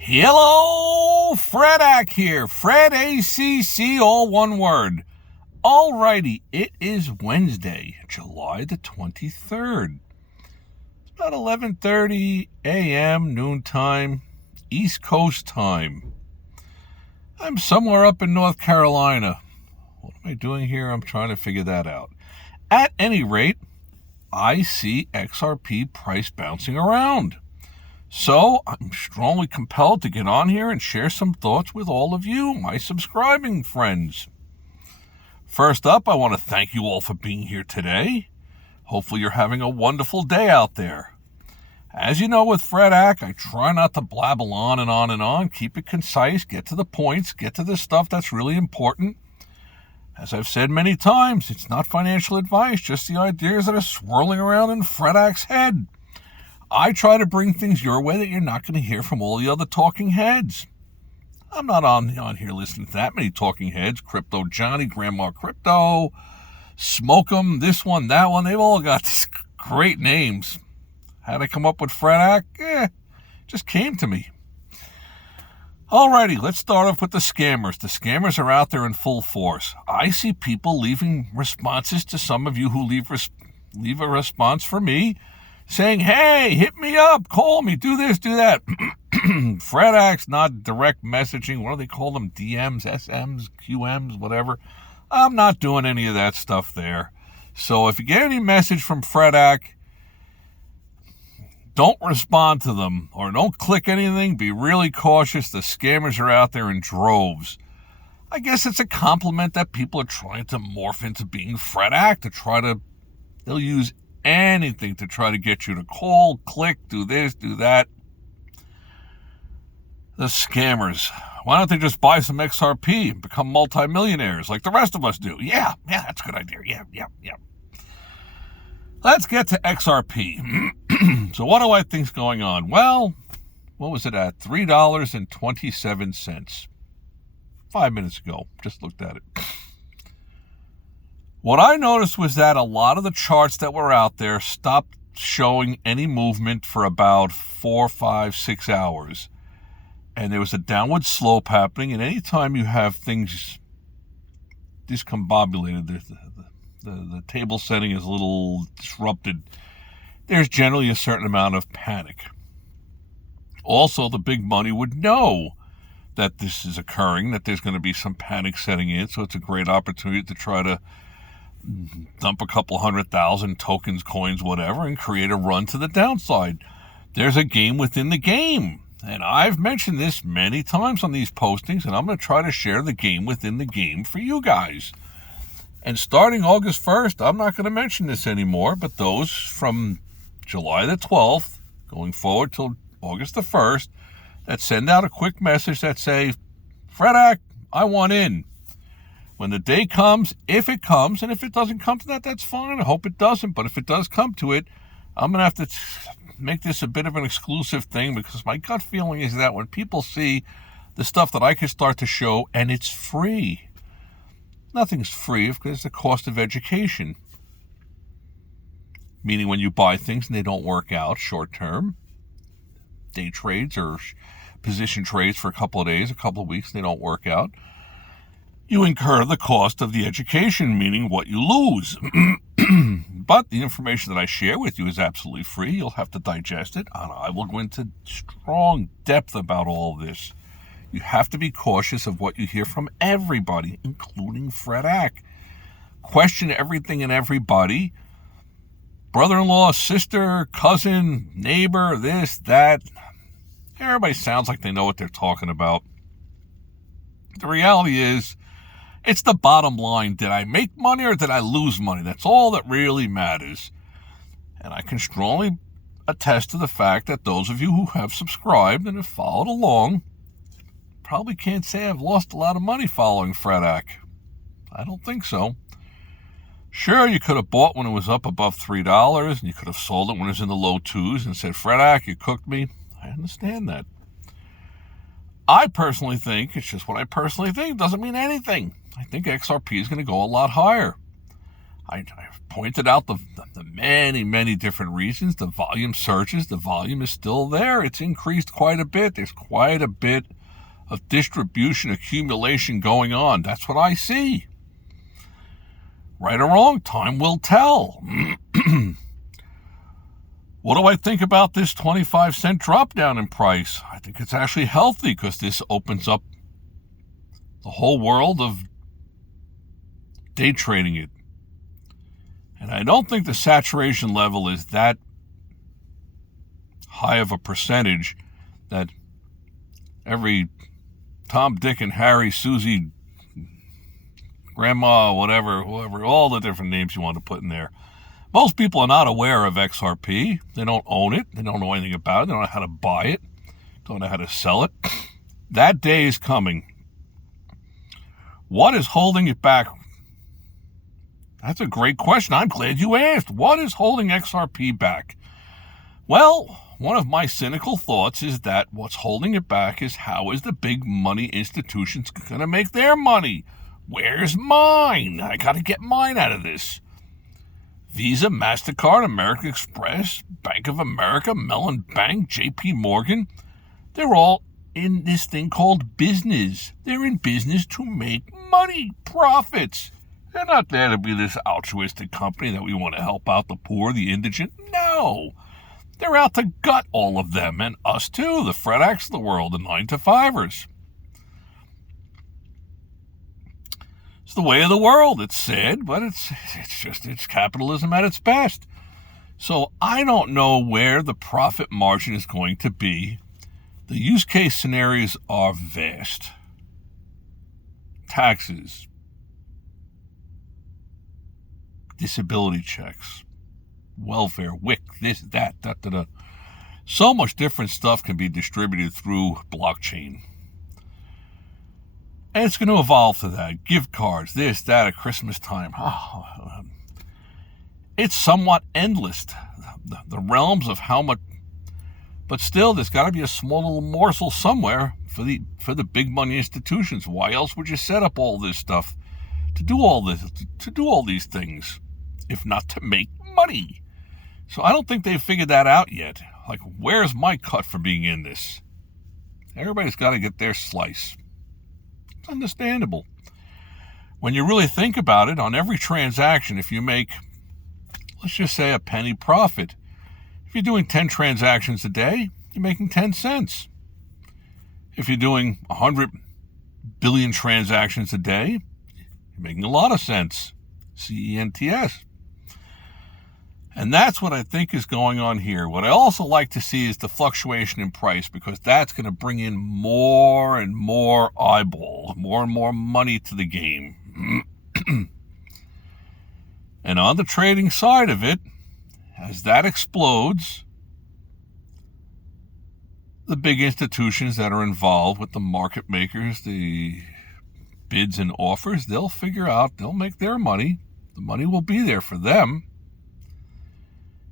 Hello, Fredak here. Fred ACC, all one word. Alrighty, it is Wednesday, July the 23rd. It's about 11:30 a.m. noontime, East Coast time. I'm somewhere up in North Carolina. What am I doing here? I'm trying to figure that out. At any rate, I see XRP price bouncing around. So I'm strongly compelled to get on here and share some thoughts with all of you, my subscribing friends. First up, I want to thank you all for being here today. Hopefully you're having a wonderful day out there. As you know, with Fredak, I try not to blabble on and on and on. Keep it concise, get to the points, get to the stuff that's really important. As I've said many times, it's not financial advice, just the ideas that are swirling around in Fredak's head. I try to bring things your way that you're not going to hear from all the other talking heads. I'm not on here listening to that many talking heads. Crypto Johnny, Grandma Crypto, Smoke'em, this one, that one. They've all got great names. How'd I come up with Fredak? Just came to me. Alrighty, let's start off with the scammers. The scammers are out there in full force. I see people leaving responses to some of you who leave a response for me, saying, hey, hit me up, call me, do this, do that. Fredak's not direct messaging. What do they call them? DMs, SMs, QMs, whatever. I'm not doing any of that stuff there. So if you get any message from Fredak, don't respond to them or don't click anything. Be really cautious. The scammers are out there in droves. I guess it's a compliment that people are trying to morph into being Fredak, they'll use anything to try to get you to call, click, do this, do that. The scammers. Why don't they just buy some XRP and become multimillionaires like the rest of us do? Yeah, that's a good idea. Yeah. Let's get to XRP. So what do I think's going on? Well, what was it at? $3.27. 5 minutes ago. Just looked at it. What I noticed was that a lot of the charts that were out there stopped showing any movement for about 4, 5, 6 hours. And there was a downward slope happening. And anytime you have things discombobulated, the table setting is a little disrupted, there's generally a certain amount of panic. Also, the big money would know that this is occurring, that there's going to be some panic setting in. So it's a great opportunity to try to dump a couple 100,000 tokens, coins, whatever, and create a run to the downside. There's a game within the game. And I've mentioned this many times on these postings, and I'm going to try to share the game within the game for you guys. And starting August 1st, I'm not going to mention this anymore, but those from July the 12th, going forward till August the 1st, that send out a quick message that say, Fredak, I want in. When the day comes, if it comes, and if it doesn't come to that, that's fine. I hope it doesn't. But if it does come to it, I'm going to have to make this a bit of an exclusive thing, because my gut feeling is that when people see the stuff that I can start to show, and it's free. Nothing's free because it's the cost of education. Meaning when you buy things and they don't work out short term, day trades or position trades for a couple of days, a couple of weeks, they don't work out. You incur the cost of the education, meaning what you lose. But the information that I share with you is absolutely free. You'll have to digest it, and I will go into strong depth about all of this. You have to be cautious of what you hear from everybody, including Fredak. Question everything and everybody. Brother-in-law, sister, cousin, neighbor, this, that. Everybody sounds like they know what they're talking about. The reality is, it's the bottom line. Did I make money or did I lose money? That's all that really matters. And I can strongly attest to the fact that those of you who have subscribed and have followed along probably can't say I've lost a lot of money following Fredak. I don't think so. Sure, you could have bought when it was up above $3, and you could have sold it when it was in the low 2s and said, Fredak, you cooked me. I understand that. I personally think, it's just what I personally think, doesn't mean anything. I think XRP is going to go a lot higher. I've pointed out the many, many different reasons. The volume surges. The volume is still there. It's increased quite a bit. There's quite a bit of distribution accumulation going on. That's what I see. Right or wrong, time will tell. What do I think about this 25-cent drop down in price? I think it's actually healthy because this opens up the whole world of day trading it. And I don't think the saturation level is that high of a percentage that every Tom, Dick, and Harry, Susie, Grandma, whatever, whoever, all the different names you want to put in there. Most people are not aware of XRP. They don't own it. They don't know anything about it. They don't know how to buy it. Don't know how to sell it. That day is coming. What is holding it back? That's a great question. I'm glad you asked. What is holding XRP back? Well, one of my cynical thoughts is that what's holding it back is how is the big money institutions going to make their money? Where's mine? I got to get mine out of this. Visa, MasterCard, American Express, Bank of America, Mellon Bank, JP Morgan, they're all in this thing called business. They're in business to make money, profits. They're not there to be this altruistic company that we want to help out the poor, the indigent. No. They're out to gut all of them, and us too, the FedEx of the world, the 9-to-5ers. It's the way of the world. It's sad, but it's capitalism at its best. So I don't know where the profit margin is going to be. The use case scenarios are vast. Taxes, disability checks, welfare, WIC, this, that. So much different stuff can be distributed through blockchain. And it's going to evolve to that. Gift cards, this, that, at Christmas time. It's somewhat endless. The realms of how much. But still, there's got to be a small little morsel somewhere for the big money institutions. Why else would you set up all this stuff to do all this, to do all these things, if not to make money? So I don't think they've figured that out yet. Like, where's my cut for being in this? Everybody's got to get their slice. It's understandable. When you really think about it, on every transaction, if you make, let's just say, a penny profit, if you're doing 10 transactions a day, you're making 10 cents. If you're doing 100 billion transactions a day, you're making a lot of sense. CENTS. And that's what I think is going on here. What I also like to see is the fluctuation in price, because that's going to bring in more and more eyeballs, more and more money to the game. And on the trading side of it, as that explodes, the big institutions that are involved with the market makers, the bids and offers, they'll figure out, they'll make their money. The money will be there for them.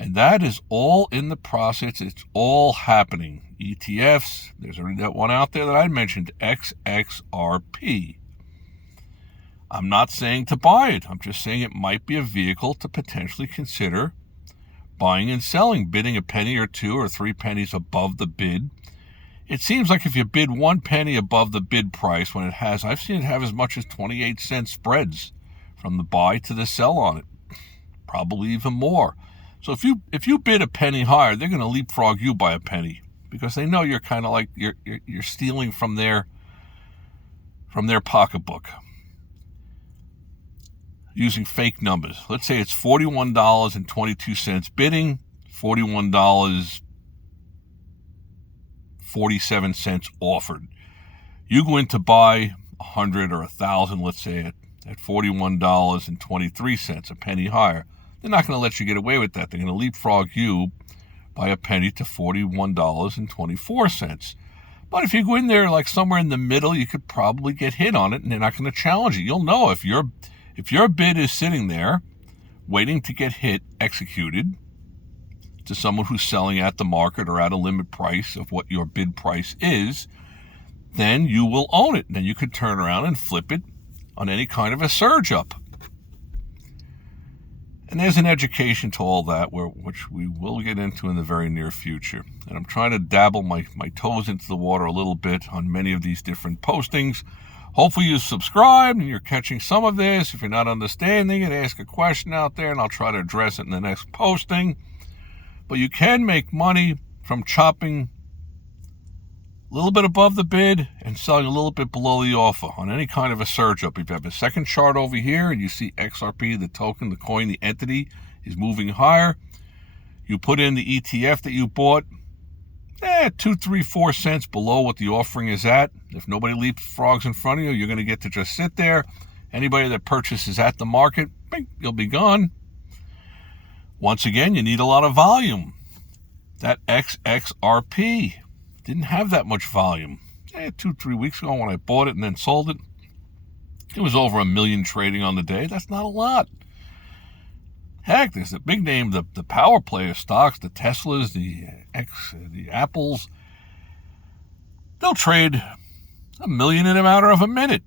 And that is all in the process. It's all happening. ETFs, there's already that one out there that I mentioned, XXRP. I'm not saying to buy it. I'm just saying it might be a vehicle to potentially consider buying and selling, bidding a penny or 2 or 3 pennies above the bid. It seems like if you bid 1 penny above the bid price, when it has, I've seen it have as much as 28-cent spreads from the buy to the sell on it, probably even more. So if you bid a penny higher, they're going to leapfrog you by a penny, because they know you're kind of like you're stealing from their pocketbook using fake numbers. Let's say it's $41.22 bidding, $41.47 offered. You go in to buy 100 or 1,000, let's say at $41.23, a penny higher. They're not going to let you get away with that. They're going to leapfrog you by a penny to $41.24. But if you go in there like somewhere in the middle, you could probably get hit on it, and they're not going to challenge you. You'll know if your bid is sitting there waiting to get executed to someone who's selling at the market or at a limit price of what your bid price is, then you will own it. Then you could turn around and flip it on any kind of a surge up. And there's an education to all that, which we will get into in the very near future. And I'm trying to dabble my toes into the water a little bit on many of these different postings. Hopefully you subscribe and you're catching some of this. If you're not understanding it, ask a question out there and I'll try to address it in the next posting. But you can make money from chopping a little bit above the bid and selling a little bit below the offer on any kind of a surge up. If you have a second chart over here and you see XRP, the token, the coin, the entity is moving higher, you put in the ETF that you bought, 2, 3, 4 cents below what the offering is at. If nobody leapfrogs in front of you, you're going to get to just sit there. Anybody that purchases at the market, bing, you'll be gone. Once again, you need a lot of volume. That XXRP didn't have that much volume. 2, 3 weeks ago when I bought it and then sold it, it was over 1 million trading on the day. That's not a lot. Heck, there's a big name, the power player stocks, the Teslas, the Apples. They'll trade 1 million in a matter of a minute.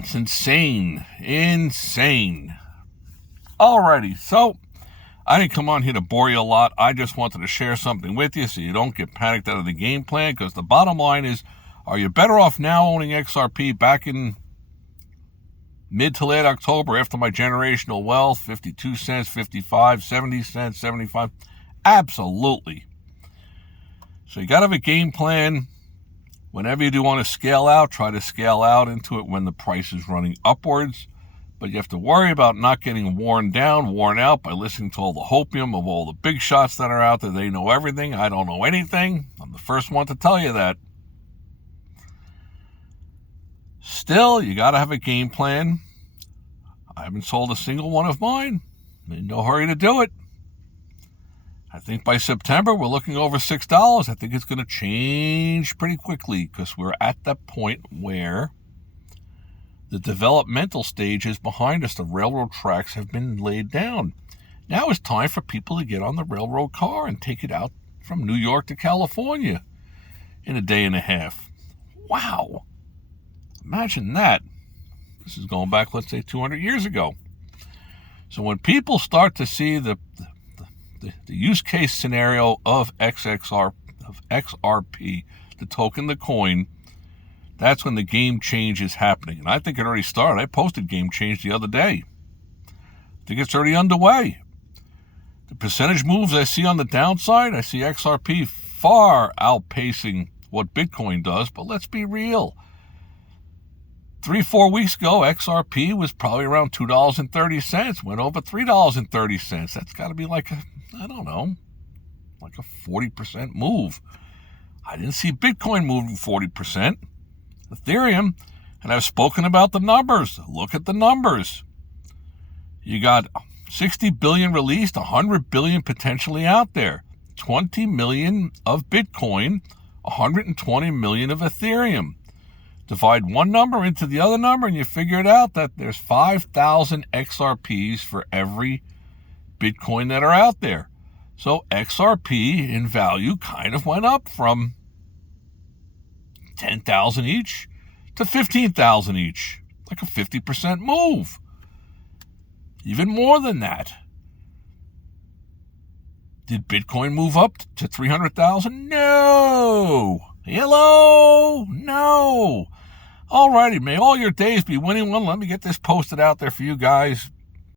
It's insane. Insane. Alrighty, so I didn't come on here to bore you a lot. I just wanted to share something with you so you don't get panicked out of the game plan, because the bottom line is, are you better off now owning XRP back in mid to late October after my generational wealth, 52 cents, 55, 70 cents, 75? Absolutely. So you got to have a game plan. Whenever you do want to scale out, try to scale out into it when the price is running upwards. But you have to worry about not getting worn out by listening to all the hopium of all the big shots that are out there. They know everything. I don't know anything. I'm the first one to tell you that. Still, you got to have a game plan. I haven't sold a single one of mine. In no hurry to do it. I think by September, we're looking over $6. I think it's going to change pretty quickly, because we're at that point where the developmental stage is behind us. The railroad tracks have been laid down. Now it's time for people to get on the railroad car and take it out from New York to California in a day and a half. Wow. Imagine that. This is going back, let's say, 200 years ago. So when people start to see the use case scenario of XRP, the token, the coin, that's when the game change is happening. And I think it already started. I posted game change the other day. I think it's already underway. The percentage moves I see on the downside, I see XRP far outpacing what Bitcoin does. But let's be real. 3-4 weeks ago, XRP was probably around $2.30. Went over $3.30. That's got to be like a 40% move. I didn't see Bitcoin moving 40%. Ethereum, and I've spoken about the numbers. Look at the numbers. You got 60 billion released, 100 billion potentially out there. 20 million of Bitcoin, 120 million of Ethereum. Divide one number into the other number and you figure it out that there's 5,000 XRPs for every Bitcoin that are out there. So XRP in value kind of went up from 10,000 each to 15,000 each, like a 50% move. Even more than that. Did Bitcoin move up to 300,000? No. Hello? No. Alrighty, may all your days be winning one. Let me get this posted out there for you guys.